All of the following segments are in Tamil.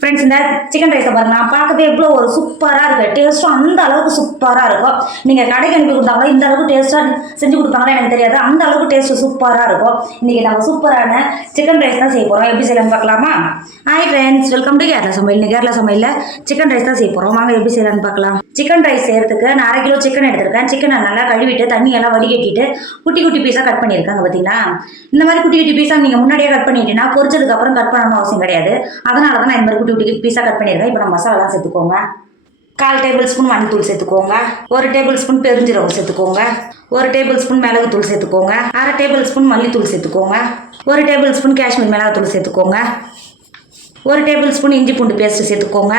ஃப்ரெண்ட்ஸ், இந்த சிக்கன் ரைஸை பாருங்க, நான் பார்க்கவே எவ்வளோ ஒரு சூப்பராக இருக்குது. டேஸ்ட்டும் அந்த அளவுக்கு சூப்பராக இருக்கும். நீங்கள் கடைக்கு அனுப்பி கொடுத்தாங்களோ இந்த அளவுக்கு டேஸ்ட்டாக செஞ்சு கொடுப்பாங்களா எனக்கு தெரியாது. அந்த அளவுக்கு டேஸ்ட்டு சூப்பராக இருக்கும். இன்றைக்கி நம்ம சூப்பரான சிக்கன் ரைஸ் தான் செய்ய போகிறோம். எப்படி செய்யலாம்னு பார்க்கலாமா? Hi friends, welcome to Kerala சமையல். இன்னைக்கு கேரளா சமையலில் சிக்கன் ரைஸ் தான் செய்ய போகிறோம். வாங்க எப்படி செய்யலாம்னு பார்க்கலாம். சிக்கன் ரைஸ் செய்யறதுக்கு நான் 1/2 கிலோ சிக்கன் எடுத்திருக்கேன். சிக்கனை நல்லா கழுவிட்டு தண்ணியெல்லாம் வடிகட்டிட்டு குட்டி குட்டி பீஸாக கட் பண்ணியிருக்காங்க. பார்த்தீங்களா, இந்த மாதிரி குட்டி குட்டி பீஸாக நீங்கள் முன்னாடியே கட் பண்ணிட்டீங்கன்னா பொரிச்சதுக்கு அப்புறம் கட் பண்ணணும் அவசியம் கிடையாது. அதனால தான் நான் இந்த மாதிரி குட்டி குட்டி பீஸாக கட் பண்ணியிருக்கேன். இப்போ நம்ம மசாலாலாம் சேர்த்துக்கோங்க. 1/4 டேபிள் ஸ்பூன் மஞ்சள் சேர்த்துக்கோங்க. 1 டேபிள் ஸ்பூன் பெருஞ்சீரகம் சேர்த்துக்கோங்க. 1 டேபிள் ஸ்பூன் மிளகுத்தூள் சேர்த்துக்கோங்க. 1/2 டேபிள் ஸ்பூன் மல்லித்தூள் சேர்த்துக்கோங்க. 1 டேபிள் ஸ்பூன் காஷ்மீர் மிளகாத்தூள் சேர்த்துக்கோங்க. 1 டேபிள் ஸ்பூன் இஞ்சி பூண்டு பேஸ்ட் சேர்த்துக்கோங்க.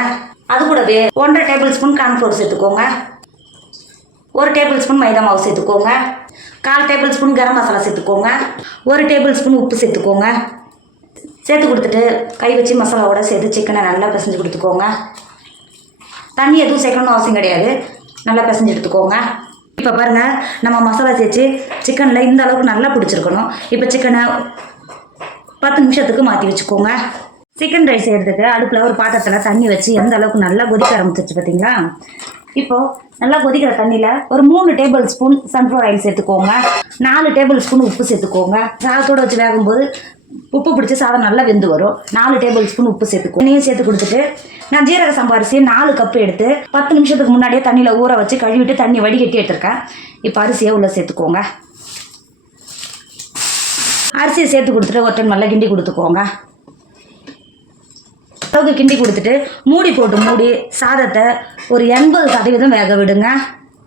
அது கூடவே 1/2 டேபிள் ஸ்பூன் கார்ன்ஃப்ளவர் சேர்த்துக்கோங்க. 1 டேபிள் ஸ்பூன் மைதா மாவு சேர்த்துக்கோங்க. 1/4 டேபிள் ஸ்பூன் கரம் மசாலா சேர்த்துக்கோங்க. 1 டேபிள் ஸ்பூன் உப்பு சேர்த்துக்கோங்க. சேர்த்து கொடுத்துட்டு கை வச்சு மசாலாவோட சேர்த்து சிக்கனை நல்லா பிசைஞ்சு கொடுத்துக்கோங்க. தண்ணி எதுவும் சேர்க்கணும்னு அவசியம் கிடையாது. நல்லா பிசைஞ்சு எடுத்துக்கோங்க. இப்போ பாருங்கள், நம்ம மசாலா சேர்த்து சிக்கனில் இந்த அளவுக்கு நல்லா பிடிச்சிருக்கணும். இப்போ சிக்கனை 10 நிமிஷத்துக்கு மாற்றி வச்சுக்கோங்க. சிக்கன் ரைஸ் செய்கிறதுக்கு அடுப்பில் ஒரு பாத்திரத்தில் தண்ணி வச்சு எந்த அளவுக்கு நல்லா கொதிக்க ஆரம்பிச்சிருச்சு பார்த்தீங்களா? இப்போது நல்லா கொதிக்கிற தண்ணியில் ஒரு 3 டேபிள் ஸ்பூன் சன்ஃப்ளவர் ஆயில் சேர்த்துக்கோங்க. 4 டேபிள் ஸ்பூன் உப்பு சேர்த்துக்கோங்க. சாதத்தோடு வச்சு வேகும்போது உப்பு பிடிச்சி சாதம் நல்லா வெந்து வரும். 4 டேபிள் ஸ்பூன் உப்பு சேர்த்துக்கோங்க. எண்ணெயும் சேர்த்து கொடுத்துட்டு நான் ஜீரக சம்பா அரிசி 4 கப்பு எடுத்து 10 நிமிஷத்துக்கு முன்னாடியே தண்ணியில் ஊற வச்சு கழுவிட்டு தண்ணி வடிகட்டி எடுத்துருக்கேன். இப்போ அரிசியை உள்ளே சேர்த்துக்கோங்க. அரிசியை சேர்த்து கொடுத்துட்டு ஒரு டைம் நல்லா கிண்டி கொடுத்துக்கோங்க. அளவுக்கு கிண்டி கொடுத்துட்டு மூடி சாதத்தை ஒரு 80% வேக விடுங்க.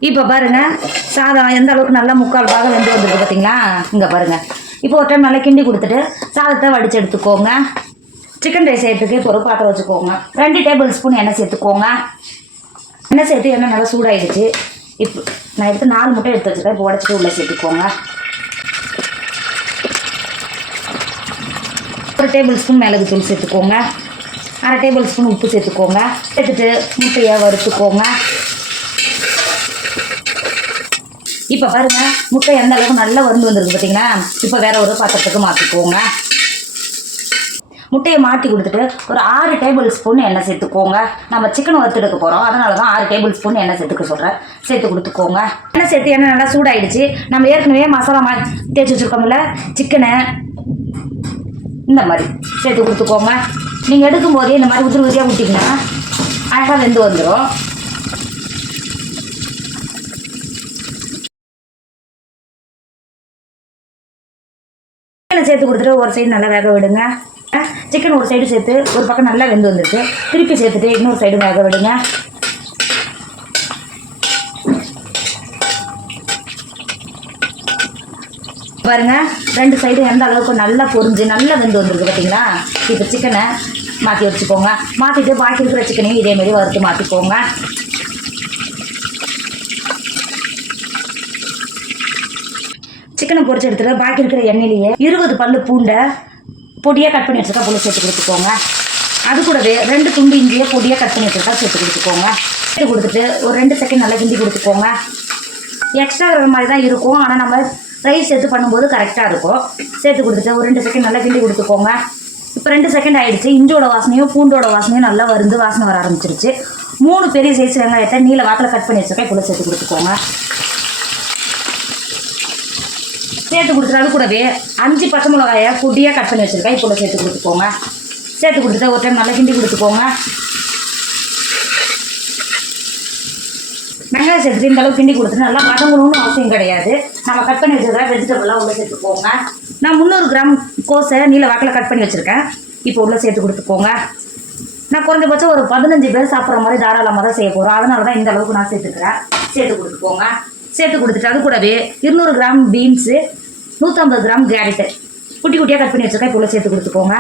இப்போ பாருங்கள், சாதம் எந்த அளவுக்கு நல்லா 3/4 பாகம் வெந்து வந்துருக்கு பார்த்தீங்களா? இங்கே பாருங்கள். இப்போ ஒரு டைம் நல்லா கிண்டி கொடுத்துட்டு சாதத்தை வடித்து எடுத்துக்கோங்க. சிக்கன் ரைஸ் செய்யறதுக்கு இப்போ ஒரு பாத்திரம் வச்சுக்கோங்க. 2 டேபிள் ஸ்பூன் எண்ணெய் சேர்த்துக்கோங்க. எண்ணெய் சேர்த்து எண்ணெய் நல்லா சூடாகிடுச்சு. இப்போ நான் எடுத்து 4 முட்டை எடுத்து வச்சுருக்கேன். இப்போ உடச்சிட்டு உள்ளே சேர்த்துக்கோங்க. 1 டேபிள் ஸ்பூன் மிளகுத்தூள் சேர்த்துக்கோங்க. 1/2 டேபிள் ஸ்பூன் உப்பு சேர்த்துக்கோங்க. சேர்த்துட்டு முட்டையை வறுத்துக்கோங்க. இப்போ பாருங்கள், முட்டை எந்த அளவுக்கு நல்லா வறுந்து வந்துருக்கு பார்த்தீங்களா? இப்போ வேறு ஒரு பாத்திரத்துக்கு மாற்றிக்கோங்க. முட்டையை மாற்றி கொடுத்துட்டு ஒரு 6 டேபிள் ஸ்பூன் எண்ணெய் சேர்த்துக்கோங்க. நம்ம சிக்கன் வறுத்து எடுக்க போகிறோம், அதனால தான் 6 டேபிள் ஸ்பூன் எண்ணெய் சேர்த்துக்க சொல்கிறேன். சேர்த்து கொடுத்துக்கோங்க. எண்ணெய் சேர்த்து எண்ணெய் நல்லா சூடாயிடுச்சு. நம்ம ஏற்கனவே மசாலா தேய்ச்சி வச்சுருக்கோம்ல சிக்கனை, இந்த மாதிரி சேர்த்து கொடுத்துக்கோங்க. நீங்கள் எடுக்கும்போதே இந்த மாதிரி உதிரி உதிரியாக ஊற்றிங்கன்னா அழகாக வெந்து வந்துடும். சேர்த்து கொடுத்துட்டு ஒரு சைடு நல்லா வேக விடுங்க. சிக்கன் ஒரு சைடு சேர்த்து ஒரு பக்கம் நல்லா வெந்து வந்துருக்கு. திருப்பி சேர்த்துட்டு இன்னொரு சைடு வேக விடுங்க. பாருங்க, 2 சைடு எந்த அளவுக்கு நல்லா பொரிஞ்சு நல்லா வெந்து வந்துருக்கு பார்த்தீங்களா? இப்போ சிக்கனை மாற்றி வச்சுக்கோங்க. மாற்றிட்டு பாக்கி இருக்கிற சிக்கனையும் இதேமாரி வறுத்து மாற்றிக்கோங்க. சிக்கனை பொரிச்சு எடுத்துட்டு பாக்கி இருக்கிற எண்ணெயிலேயே 20 பல்லு பூண்டை பொடியாக கட் பண்ணி வச்சுருக்கா போல சேர்த்து கொடுத்துக்கோங்க. அது கூடவே 2 துண்டு இஞ்சியை பொடியாக கட் பண்ணி வச்சுருக்கா சேர்த்து கொடுத்துக்கோங்க. சேர்த்து கொடுத்துட்டு ஒரு 2 செகண்ட் நல்லா கிண்டி கொடுத்துக்கோங்க. எக்ஸ்ட்ரா இருக்கிற மாதிரி தான் இருக்கும், ஆனால் நம்ம ரைஸ் சேர்த்து பண்ணும்போது கரெக்டாக இருக்கும். சேர்த்து கொடுத்துட்டு ஒரு 2 செகண்ட் நல்லா கிண்டி கொடுத்துக்கோங்க. இப்போ 2 செகண்ட் ஆகிடுச்சு. இஞ்சோட வாசனையும் பூண்டோட வாசனையும் நல்லா வருந்து வாசனை வர ஆரம்பிச்சிருச்சு. 3 பெரிய சைஸ் வெங்காயத்தை நீல வாக்கில் கட் பண்ணி வச்சுருக்கா இப்போ சேர்த்து கொடுத்துக்கோங்க. சேர்த்து கொடுத்துட்டு அது கூடவே 5 பச்சை மிளகாயை பொடியாக கட் பண்ணி வச்சுருக்கேன் இப்போ சேர்த்து கொடுத்துக்கோங்க. சேர்த்து கொடுத்துட்டு ஒரு டைம் நல்லா கிண்டி கொடுத்துக்கோங்க. வெங்காயம் சேர்த்துட்டு இந்த அளவுக்கு கிண்டி கொடுத்துட்டு நல்லா வதங்கணும்னு அவசியம் கிடையாது. நம்ம கட் பண்ணி வச்சுருக்க வெஜிடபிள்லாம் உள்ளே சேர்த்துக்கோங்க. நான் 300 கிராம் கோஸை நீல வாக்கில் கட் பண்ணி வச்சுருக்கேன். இப்போ உள்ளே சேர்த்து கொடுத்துக்கோங்க. நான் குறைஞ்சபட்சம் ஒரு 15 பேர் சாப்பிட்ற மாதிரி தாராளமாக தான் செய்ய போகிறோம், அதனால தான் இந்த அளவுக்கு நான் சேர்த்துக்கிறேன். சேர்த்து கொடுத்துக்கோங்க. சேர்த்து கொடுத்துட்டு அது கூடவே 200 கிராம் பீன்ஸு, 150 கிராம் கேரட்டு குட்டி குட்டியாக கட் பண்ணி வச்சுருக்கேன். இப்போ சேர்த்து கொடுத்துக்கோங்க.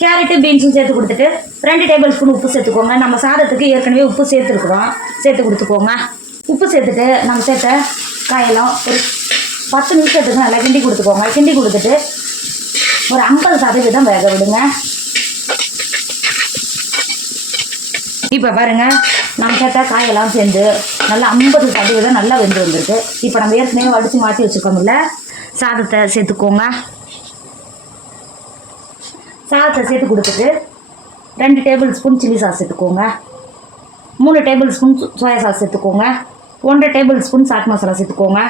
கேரட்டு பீன்ஸும் சேர்த்து கொடுத்துட்டு 2 டேபிள் ஸ்பூன் உப்பு சேர்த்துக்கோங்க. நம்ம சாதத்துக்கு ஏற்கனவே உப்பு சேர்த்துருக்குறோம். சேர்த்து கொடுத்துக்கோங்க. உப்பு சேர்த்துட்டு நம்ம சேர்த்த காயெல்லாம் ஒரு 10 நிமிஷத்துக்கு நல்லா கிண்டி கொடுத்துக்கோங்க. கிண்டி கொடுத்துட்டு ஒரு 50% வேக விடுங்க. இப்போ பாருங்கள், நம்ம சேர்த்த காயெல்லாம் சேர்ந்து நல்லா 50% நல்லா வெந்து வந்திருக்கு. இப்போ நம்ம ஏற்கனவே வடித்து மாற்றி வச்சுக்கோமில்ல, சாதத்தை சேர்த்துக்கோங்க. சாதத்தை சேர்த்து கொடுத்துட்டு 2 டேபிள் ஸ்பூன் சில்லி சாஸ் சேர்த்துக்கோங்க. 3 டேபிள் ஸ்பூன் சோயா சாஸ் சேர்த்துக்கோங்க. 1 டேபிள் ஸ்பூன் சாட் மசாலா சேர்த்துக்கோங்க.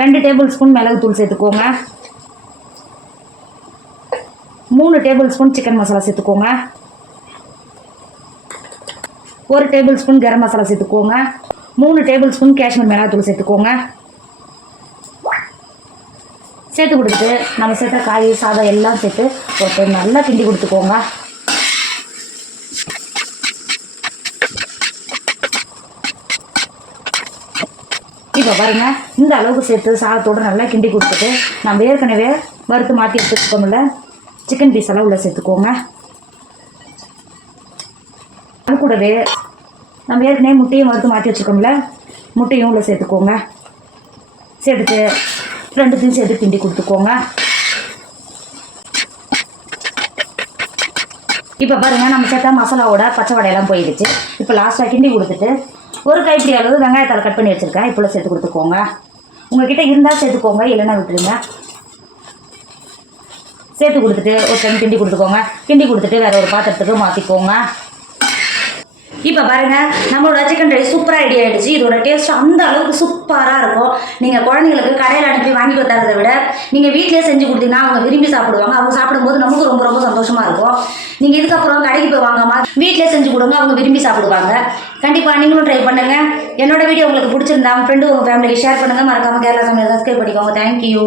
2 டேபிள் ஸ்பூன் மிளகுத்தூள் சேர்த்துக்கோங்க. 3 டேபிள் ஸ்பூன் சிக்கன் மசாலா சேர்த்துக்கோங்க. 1 டேபிள் ஸ்பூன் கரம் மசாலா சேர்த்துக்கோங்க. 3 டேபிள் ஸ்பூன் காஷ்மீர் மிளகாத்தூள் சேர்த்துக்கோங்க. சேர்த்து கொடுத்துட்டு நம்ம சேர்த்த காய் சாதம் எல்லாம் சேர்த்து ஒரு டைம் நல்லா கிண்டி கொடுத்துக்கோங்க. இப்போ பாருங்க, இந்த அளவுக்கு சேர்த்து சாதத்தோடு நல்லா கிண்டி கொடுத்துட்டு நம்ம ஏற்கனவே வறுத்து மாற்றி எடுத்துக்கோம்ல சிக்கன் பீஸ் எல்லாம் உள்ளே சேர்த்துக்கோங்க. அது கூடவே நம்ம ஏற்கனவே முட்டையும் வறுத்து மாற்றி வச்சுருக்கோம்ல முட்டையும் உள்ள சேர்த்துக்கோங்க. சேர்த்துட்டு 2த்தையும் சேர்த்து கிண்டி கொடுத்துக்கோங்க. இப்போ பாருங்கள், நம்ம சேர்த்த மசாலாவோட பச்சை வடையெல்லாம் போயிடுச்சு. இப்போ லாஸ்ட்டாக கிண்டி கொடுத்துட்டு ஒரு கைப்பிடி அளவு வெங்காயத்தால் கட் பண்ணி வச்சுருக்கேன். இப்போ சேர்த்து கொடுத்துக்கோங்க. உங்கள்கிட்ட இருந்தால் சேர்த்துக்கோங்க, இல்லைன்னா விட்டுருங்க. சேர்த்து கொடுத்துட்டு ஒரு டைம் கிண்டி கொடுத்துக்கோங்க. கிண்டி கொடுத்துட்டு வேறு ஒரு பாத்திரத்துக்கு மாற்றிக்கோங்க. இப்போ பாருங்கள், நம்மளோட சிக்கன் ரைஸ் சூப்பராக ரெடி ஆகிடுச்சு. இதோட டேஸ்ட் அந்த அளவுக்கு சூப்பராக இருக்கும். நீங்கள் குழந்தைங்களுக்கு கடையில் அனுப்பி வாங்கி தரதை விட நீங்கள் வீட்டிலே செஞ்சு கொடுத்தீங்கன்னா அவங்க விரும்பி சாப்பிடுவாங்க. அவங்க சாப்பிடும்போது நமக்கு ரொம்ப ரொம்ப சந்தோஷமாக இருக்கும். நீங்கள் இதுக்கப்புறம் கடைக்கு போய் வாங்காமல் வீட்டிலே செஞ்சு கொடுங்க, அவங்க விரும்பி சாப்பிடுவாங்க. கண்டிப்பாக நீங்களும் ட்ரை பண்ணுங்கள். என்னோட வீடியோ உங்களுக்கு பிடிச்சிருந்தா உங்கள் ஃப்ரெண்டு உங்கள் ஃபேமிலிக்கு ஷேர் பண்ணுங்கள். மறக்காமல் கேரளா சமையல் சப்ஸ்கிரைப் பண்ணிக்கோங்க. தேங்க்யூ.